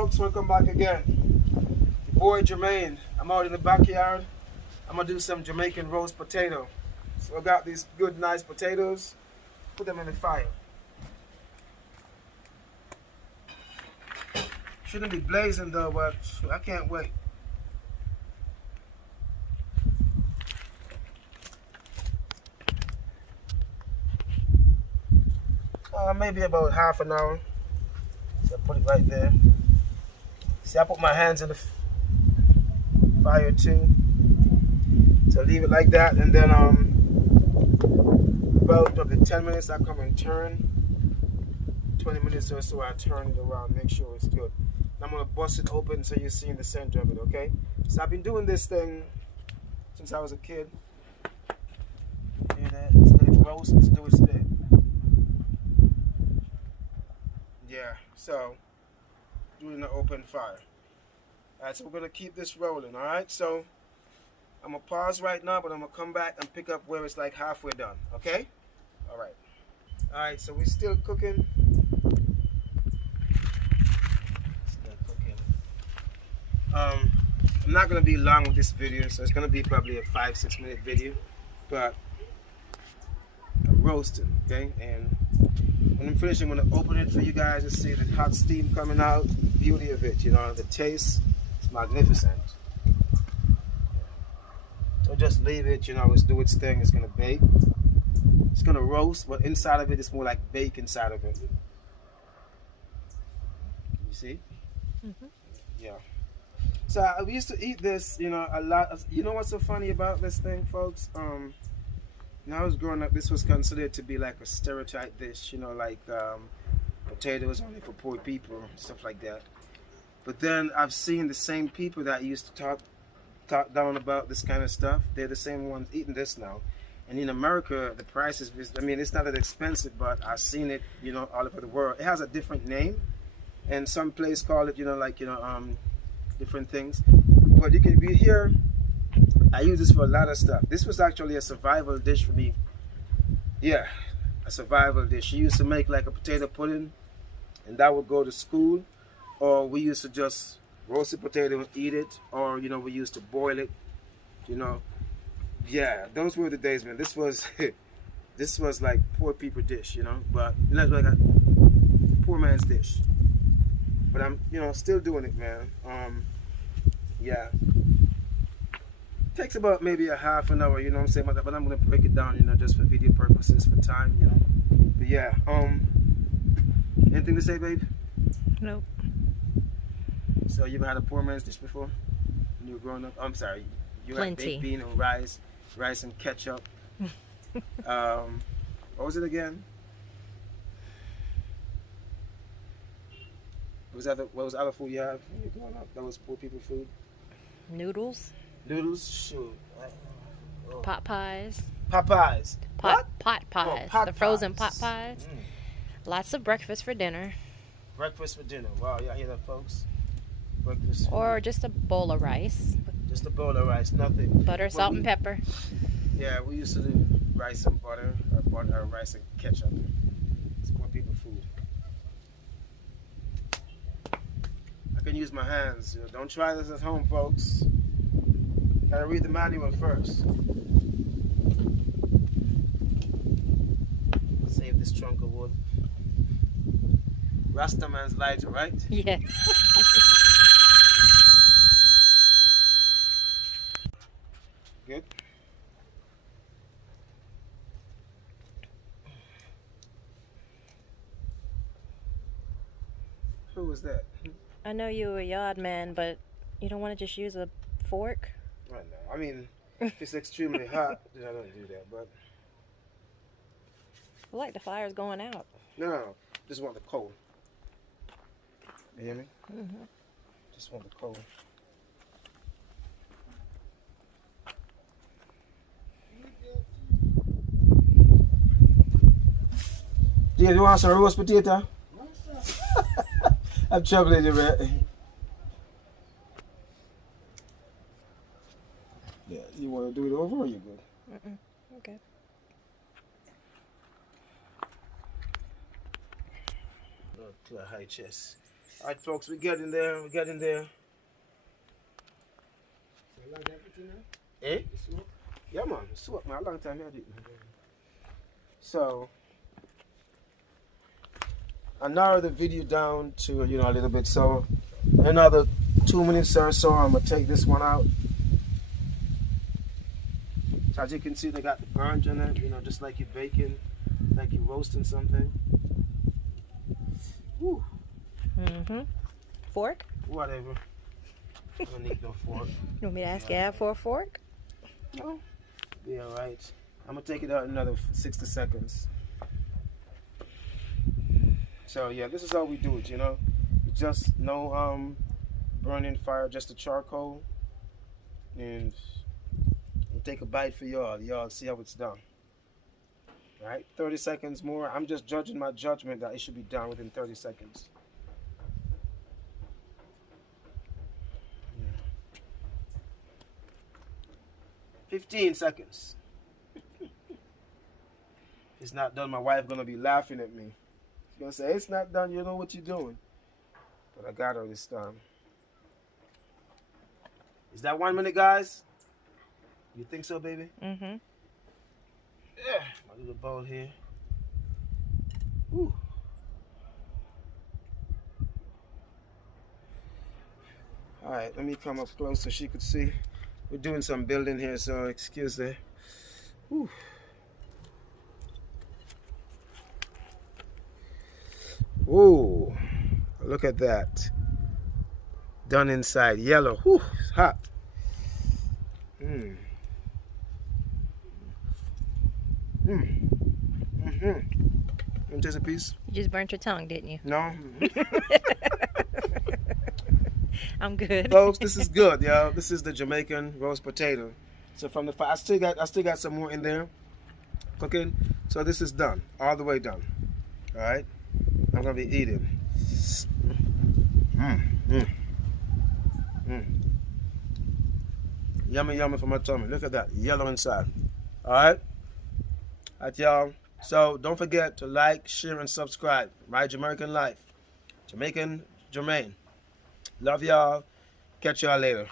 folks, welcome back again. Your boy Jermaine. I'm out in the backyard. I'm gonna do some Jamaican roast potato. So I got these good nice potatoes. Put them in the fire. Shouldn't be blazing though, but I can't wait. Maybe about half an hour. So I put it right there. See, I put my hands in the fire too. So leave it like that, and then about probably 10 minutes I come and turn. 20 minutes or so I turn it around, make sure it's good. And I'm gonna bust it open so you see in the center of it, okay? So I've been doing this thing since I was a kid. Hear that? It's gonna roast, let's do its thing. Yeah, so doing the open fire. Alright, so we're gonna keep this rolling, alright? So I'm gonna pause right now, but I'm gonna come back and pick up where it's like halfway done, okay? Alright. Alright, so we're still cooking. Still cooking. I'm not gonna be long with this video, so it's gonna be probably a 5-6 minute video. But I'm roasting, okay? And when I'm finished, I'm gonna open it for you guys to see the hot steam coming out. Beauty of it, you know, the taste is magnificent. So just leave it, you know, let's do its thing. It's gonna bake. It's gonna roast, but inside of it, it's more like bake inside of it. You see? Mm-hmm. Yeah. So we used to eat this, you know, a lot. You know what's so funny about this thing, folks? When I was growing up, this was considered to be like a stereotype dish, you know, like potatoes only for poor people, stuff like that. But then I've seen the same people that used to talk down about this kind of stuff. They're the same ones eating this now. And in America, the price is, I mean, it's not that expensive, but I've seen it, you know, all over the world. It has a different name, and some place call it, you know, like, you know, different things. But you can be here. I use this for a lot of stuff. This was actually a survival dish for me. Yeah, a survival dish. She used to make like a potato pudding, and that would go to school. Or we used to just roast the potato and eat it. Or, you know, we used to boil it, you know. Yeah, those were the days, man. This was this was like poor people dish, you know. But you know, it's like a poor man's dish. But I'm, you know, still doing it, man. Yeah. Takes about maybe a half an hour, you know what I'm saying? But I'm gonna break it down, you know, just for video purposes, for time, you know. But yeah, anything to say, babe? Nope. So you ever had a poor man's dish before? When you were growing up? I'm sorry, you had Plenty. baked bean and rice and ketchup. What was it again? What was other food you had when you were growing up? That was poor people food? Noodles. Noodles? Shoot. Oh. Pot pies. Popeyes. What? Pot pies. Oh, pot the frozen pies. pot pies. Mm. Lots of breakfast for dinner. Breakfast for dinner. Wow, y'all hear that, folks? Breakfast. Or just a bowl of rice. Just a bowl of rice, nothing. Butter, salt, and pepper. Yeah, we used to do rice and butter, or rice and ketchup. It's poor people food. I can use my hands. You know, don't try this at home, folks. Gotta read the manual first. Save this trunk of wood. Rastaman's lighter, right? Yes. Good. Who was that? I know you're a yard man, but you don't want to just use a fork? I know. I mean, if it's extremely hot, then I don't do that. But I like the fire's going out. no. Just want the coal. You hear me? Mm-hmm. Just want the coal. Yeah, you want some roast potato? I'm troubling you, man. Yeah, you want to do it over or you good? Mm-mm. Okay. To a high chest. All right, folks, we're getting there. We're getting there. Eh? Yeah, man. Smoke, man. A long time I did. So, I narrowed the video down to, you know, a little bit. So, another 2 minutes or so, I'm going to take this one out. So as you can see, they got the burnt in it, you know, just like you're baking, like you're roasting something. Woo. Mm-hmm. Fork? Whatever. I don't need no fork. You want me to ask you out for a fork? No. Be alright. I'm going to take it out another 60 seconds. So yeah, this is how we do it, you know. Just no burning fire, just the charcoal. And we'll take a bite for y'all. Y'all see how it's done. Alright, 30 seconds more. I'm just judging my judgment that it should be done within 30 seconds. Yeah. 15 seconds. If it's not done, my wife gonna be laughing at me. She's gonna say, it's not done, you know what you're doing. But I got her this time. Is that 1 minute, guys? You think so, baby? Mm-hmm. Yeah. My little bowl here. Whew. All right, let me come up close so she could see. We're doing some building here, so excuse me. Whew. Ooh, look at that. Done inside, yellow. Whew, it's hot. Mm. Want to taste a piece? You just burnt your tongue, didn't you? No. I'm good. Folks, this is good, yo. This is the Jamaican roast potato. So from the I still got some more in there cooking. So this is done, all the way done. All right, I'm gonna be eating. Yummy, yummy for my tummy. Look at that, yellow inside. All right, y'all. So don't forget to like, share, and subscribe. My Jamerican life, Jamaican Jermaine. Love y'all. Catch y'all later.